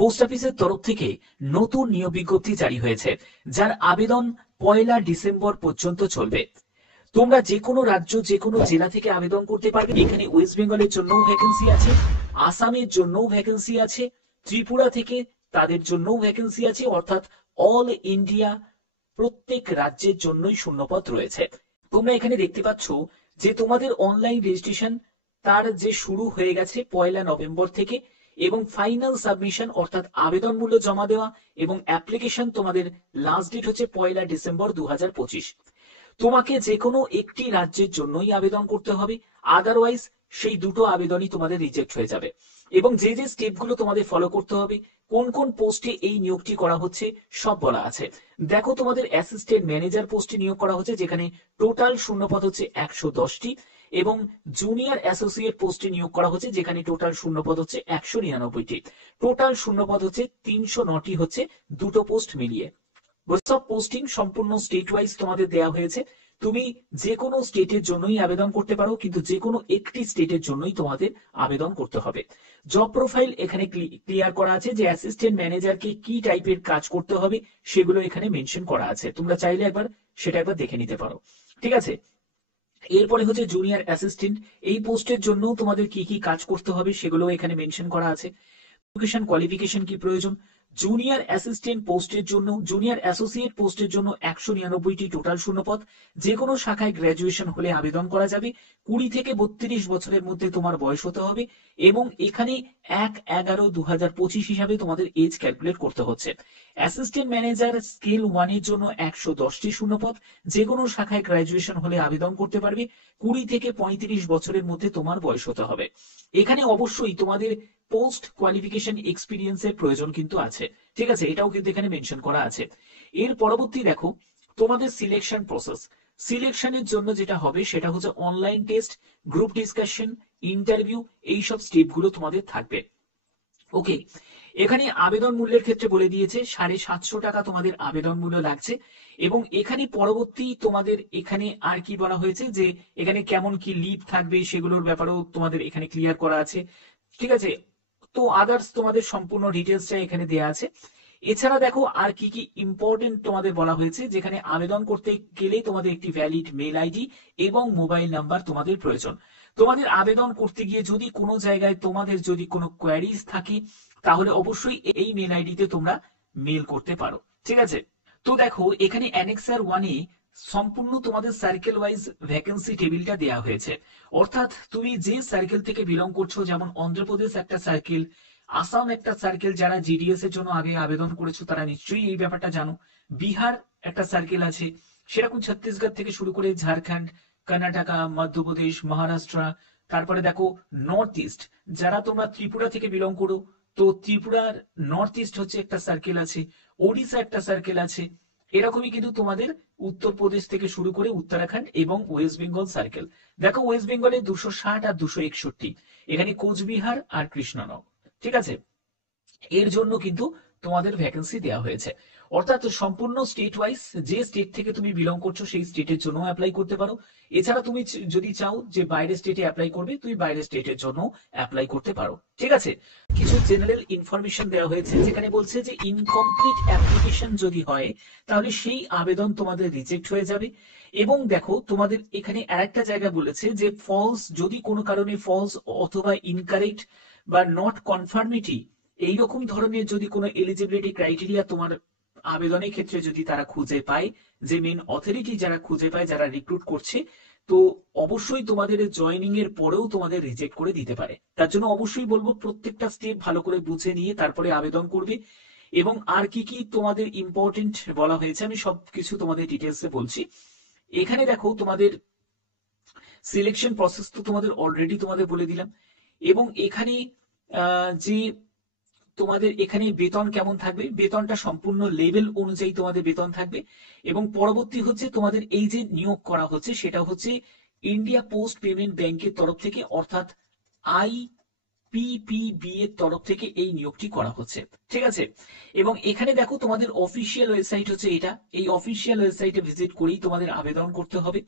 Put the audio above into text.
Post অফিসের তরফ থেকে নতুন নিয়োগ বিজ্ঞপ্তি জারি হয়েছে, যার আবেদন 1 ডিসেম্বর পর্যন্ত চলবে। তোমরা যে কোনো রাজ্য, যে কোনো জেলা থেকে আবেদন করতে পারবে। এখানে ওয়েস্ট বেঙ্গলের জন্যও ভ্যাকেন্সি আছে, আসামের জন্যও ভ্যাকেন্সি আছে, ত্রিপুরা থেকে তাদের জন্যও ভ্যাকেন্সি আছে, অর্থাৎ অল ইন্ডিয়া প্রত্যেক রাজ্যের জন্যই শূন্যপদ রয়েছে। তোমরা এখানে দেখতে পাচ্ছ যে তোমাদের অনলাইন রেজিস্ট্রেশন তার যে শুরু হয়ে গেছে 1 নভেম্বর থেকে, এবং ফাইনাল সাবমিশন অর্থাৎ আবেদন মূল্য জমা দেওয়া এবং অ্যাপ্লিকেশন তোমাদের লাস্ট ডেট হচ্ছে 1 ডিসেম্বর 2025। তোমাকে যে কোনো একটি রাজ্যের জন্যই আবেদন করতে হবে, আদারওয়াইজ সেই দুটো আবেদনই তোমাদের রিজেক্ট হয়ে যাবে। এবং যে যে স্টেপগুলো তোমাদের ফলো করতে হবে, কোন কোন পোস্টে এই নিয়োগটি করা হচ্ছে সব বলা আছে। দেখো, তোমাদের অ্যাসিস্ট্যান্ট ম্যানেজার পোস্টে নিয়োগ করা হচ্ছে, যেখানে টোটাল শূন্যপদ হচ্ছে 110টি, এবং জুনিয়র অ্যাসোসিয়েট পোস্টে নিয়োগ করা হচ্ছে, যেখানে টোটাল শূন্যপদ হচ্ছে 199টি। টোটাল শূন্যপদ হচ্ছে 309টি, হচ্ছে দুটো পোস্ট মিলিয়ে। সব পোস্টিং সম্পূর্ণ স্টেট ওয়াইজ তোমাদের দেওয়া হয়েছে। তুমি যে কোনো স্টেটের জন্যই আবেদন করতে পারো, কিন্তু যে কোনো একটি স্টেটের জন্যই তোমাদের আবেদন করতে হবে। জব প্রোফাইল এখানে ক্লিয়ার করা আছে, যে অ্যাসিস্ট্যান্ট ম্যানেজারকে কি টাইপের কাজ করতে হবে সেগুলো এখানে মেনশন করা আছে। তোমরা চাইলে সেটা একবার দেখে নিতে পারো, ঠিক আছে। এরপরে হচ্ছে জুনিয়র অ্যাসিস্ট্যান্ট, এই পোস্টের জন্য তোমাদের কি কি কাজ করতে হবে সেগুলো এখানে মেনশন করা আছে। এডুকেশন কোয়ালিফিকেশন কি প্রয়োজন। জুনিয়র অ্যাসিস্ট্যান্ট পোস্টের জন্য, জুনিয়র অ্যাসোসিয়েট পোস্টের জন্য 199টি টোটাল শূন্যপদ। যে কোনো শাখায় গ্র্যাজুয়েশন হলে আবেদন করা যাবে। 20 থেকে 32 বছরের মধ্যে তোমার বয়স হতে হবে, এবং এখানে 1/11/2025 হিসাবে তোমাদের এজ ক্যালকুলেট করতে হচ্ছে। অ্যাসিস্ট্যান্ট ম্যানেজার স্কেল 1 এর জন্য 110টি শূন্যপদ। যে কোনো শাখায় গ্র্যাজুয়েশন হলে আবেদন করতে পারবে। 20 থেকে 35 বছরের মধ্যে তোমার বয়স হতে হবে। এখানে অবশ্যই তোমাদের পোস্ট কোয়ালিফিকেশন এক্সপিরিয়েন্সের প্রয়োজন কিন্তু আছে, ঠিক আছে, এটাও কিন্তু এখানে মেনশন করা আছে। এর পরবর্তী দেখো, তোমাদের সিলেকশন প্রসেস। সিলেকশনের জন্য যেটা হবে সেটা হচ্ছে online test, group discussion, interview, এইসব স্টেপগুলো তোমাদের থাকবে। ওকে, এখানে আবেদন মূল্যের ক্ষেত্রে বলে দিয়েছে 750 টাকা তোমাদের আবেদন মূল্য লাগছে। এবং এখানে পরবর্তী তোমাদের এখানে আর কি বলা হয়েছে, যে এখানে কেমন কি লিভ থাকবে সেগুলোর ব্যাপারেও তোমাদের এখানে ক্লিয়ার করা আছে, ঠিক আছে। তো আদার্স তোমাদের সম্পূর্ণ ডিটেলসটা এখানে দেওয়া আছে। এছাড়া দেখো আর কি কি ইম্পর্টেন্ট তোমাদের বলা হয়েছে, যেখানে আবেদন করতে গেলে তোমাদের একটি ভ্যালিড মেল আইডি এবং মোবাইল নাম্বার তোমাদের প্রয়োজন। তোমাদের আবেদন করতে গিয়ে যদি কোনো জায়গায় তোমাদের যদি কোনো কোয়ারিজ থাকে, তাহলে অবশ্যই এই মেল আইডিতে তোমরা মেল করতে পারো, ঠিক আছে। তো দেখো, এখানে অ্যানেক্সার 1-এ সম্পূর্ণ তোমাদের সার্কেল ওয়াইজ ভ্যাকেন্সি টেবিলটা দেওয়া হয়েছে। অর্থাৎ তুমি যে সার্কেল থেকে বিলং করছো, যেমন অন্ধ্রপ্রদেশ একটা সার্কেল, আসাম একটা সার্কেল, যারা জিডিএস এর জন্য আগে আবেদন করেছো তারা নিশ্চয়ই এই ব্যাপারটা জানো। বিহার একটা সার্কেল আছে, সেরকম ছত্তিশগড় থেকে শুরু করে ঝাড়খণ্ড, কর্ণাটকা, মধ্যপ্রদেশ, মহারাষ্ট্র। তারপরে দেখো নর্থ ইস্ট, যারা তোমরা ত্রিপুরা থেকে বিলং করো, তো ত্রিপুরার নর্থ ইস্ট হচ্ছে একটা সার্কেল আছে, ওড়িশা একটা সার্কেল আছে। এরকমই কিন্তু তোমাদের উত্তরপ্রদেশ থেকে শুরু করে উত্তরাখণ্ড এবং ওয়েস্ট বেঙ্গল সার্কেল। দেখো, ওয়েস্ট বেঙ্গলে 260 আর 261, এখানে কোচবিহার আর কৃষ্ণনগর, ঠিক আছে। এর জন্য কিন্তু তোমাদের ভ্যাকেন্সি দেওয়া হয়েছে। অর্থাৎ সম্পূর্ণ স্টেট ওয়াইজ, যে স্টেট থেকে তুমি বিলং করছো সেই স্টেটের জন্য অ্যাপ্লাই করতে পারো। এছাড়া তুমি যদি চাও যে বাইরের স্টেটে অ্যাপ্লাই করবে, তুমি বাইরের স্টেটের জন্য অ্যাপ্লাই করতে পারো, ঠিক আছে। কিছু জেনারেল ইনফরমেশন দেওয়া হয়েছে, যেখানে বলছে যে ইনকমপ্লিট অ্যাপ্লিকেশন যদি হয়, তাহলে সেই আবেদন তোমাদের রিজেক্ট হয়ে যাবে। এবং দেখো, তোমাদের এখানে আরেকটা জায়গা বলেছে যে ফলস, যদি কোনো কারণে ফলস অথবা ইনকারেক্ট বা নট কনফার্মিটি এইরকম ধরনের যদি কোনো এলিজিবিলিটি ক্রাইটেরিয়া তোমার আবেদনের ক্ষেত্রে যদি তারা খুঁজে পায়, যে মেন অথরিটি যারা খুঁজে পায়, যারা রিক্রুট করছে, তো অবশ্যই তোমাদের জয়নিং এর পরেও তোমাদের রিজেক্ট করে দিতে পারে। তার জন্য অবশ্যই বলবো প্রত্যেকটা স্টেপ ভালো করে বুঝে নিয়ে তারপরে আবেদন করবে। এবং আর কি কি তোমাদের ইম্পর্টেন্ট বলা হয়েছে আমি সবকিছু তোমাদের ডিটেলসে বলছি। এখানে দেখো, তোমাদের সিলেকশন প্রসেস তো তোমাদের অলরেডি তোমাদের বলে দিলাম। এবং এখানে যে তোমাদের এখানে বেতন কেমন থাকবে, বেতনটা সম্পূর্ণ লেভেল অনুযায়ী তোমাদের বেতন থাকবে। এবং পরবর্তী হচ্ছে তোমাদের এই যে নিয়োগ করা হচ্ছে, সেটা হচ্ছে ইন্ডিয়া পোস্ট পেমেন্ট ব্যাংকের তরফ থেকে, অর্থাৎ IPPB এর তরফ থেকে এই নিয়োগটি করা হচ্ছে, ঠিক আছে। এবং এখানে দেখো, তোমাদের অফিসিয়াল ওয়েবসাইট হচ্ছে এটা, এই অফিসিয়াল ওয়েবসাইটে ভিজিট করেই তোমাদের আবেদন করতে হবে।